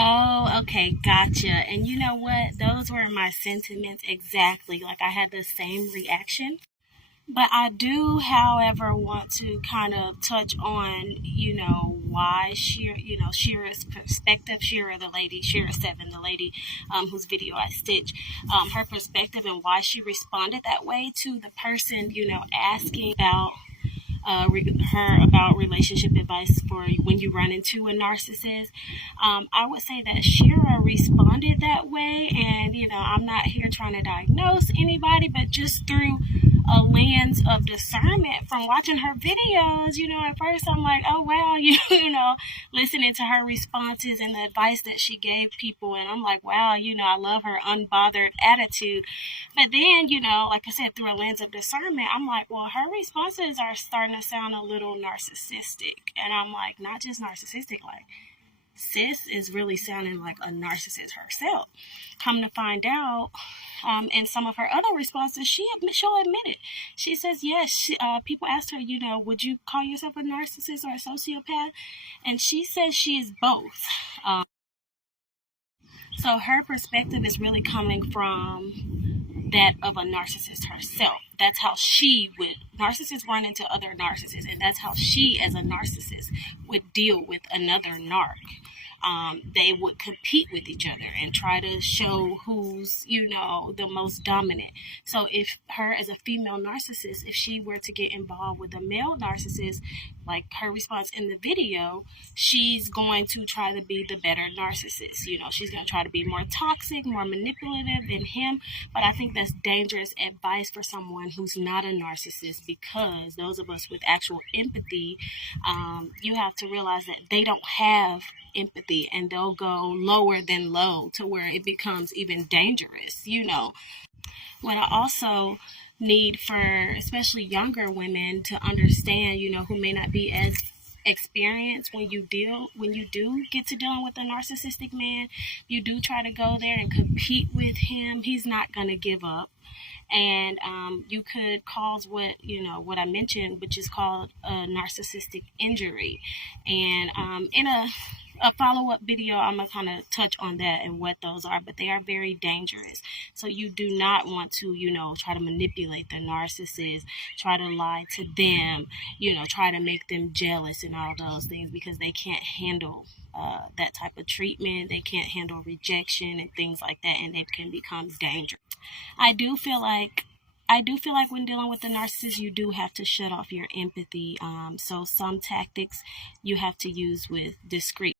Oh, okay, gotcha. And you know what? Those were my sentiments exactly. Like I had the same reaction. But I do, however, want to kind of touch on, why Shera's perspective, Shera, the lady, Shera 7, the lady whose video I stitched, her perspective and why she responded that way to the person, asking about her about relationship advice for when you run into a narcissist. I would say that Shera responded that way, and I'm not here trying to diagnose anybody, but just through a lens of discernment from watching her videos. At first I'm like, oh wow, listening to her responses and the advice that she gave people, and I'm like, wow, I love her unbothered attitude. But then, like I said, through a lens of discernment, I'm like, well, her responses are starting to sound a little narcissistic. And I'm like, not just narcissistic, like, sis is really sounding like a narcissist herself. Come to find out, in some of her other responses, she'll admit it. She says, yes, people asked her, would you call yourself a narcissist or a sociopath? And she says she is both. So her perspective is really coming from that of a narcissist herself. That's how narcissists run into other narcissists, and that's how she, as a narcissist, would deal with another narc. They would compete with each other and try to show who's, the most dominant. So if her, as a female narcissist, if she were to get involved with a male narcissist, like her response in the video, she's going to try to be the better narcissist. She's going to try to be more toxic, more manipulative than him. But I think that's dangerous advice for someone who's not a narcissist, because those of us with actual empathy, you have to realize that they don't have empathy, and they'll go lower than low to where it becomes even dangerous. What I also need for especially younger women to understand, who may not be as experienced, when you do get to dealing with a narcissistic man, you do try to go there and compete with him. He's not going to give up. And you could cause what I mentioned, which is called a narcissistic injury. And in a follow-up video, I'm going to kind of touch on that and what those are, but they are very dangerous. So you do not want to, try to manipulate the narcissist, try to lie to them, try to make them jealous and all those things, because they can't handle that type of treatment. They can't handle rejection and things like that, and it can become dangerous. I do feel like when dealing with the narcissist, you do have to shut off your empathy. So some tactics you have to use with discreet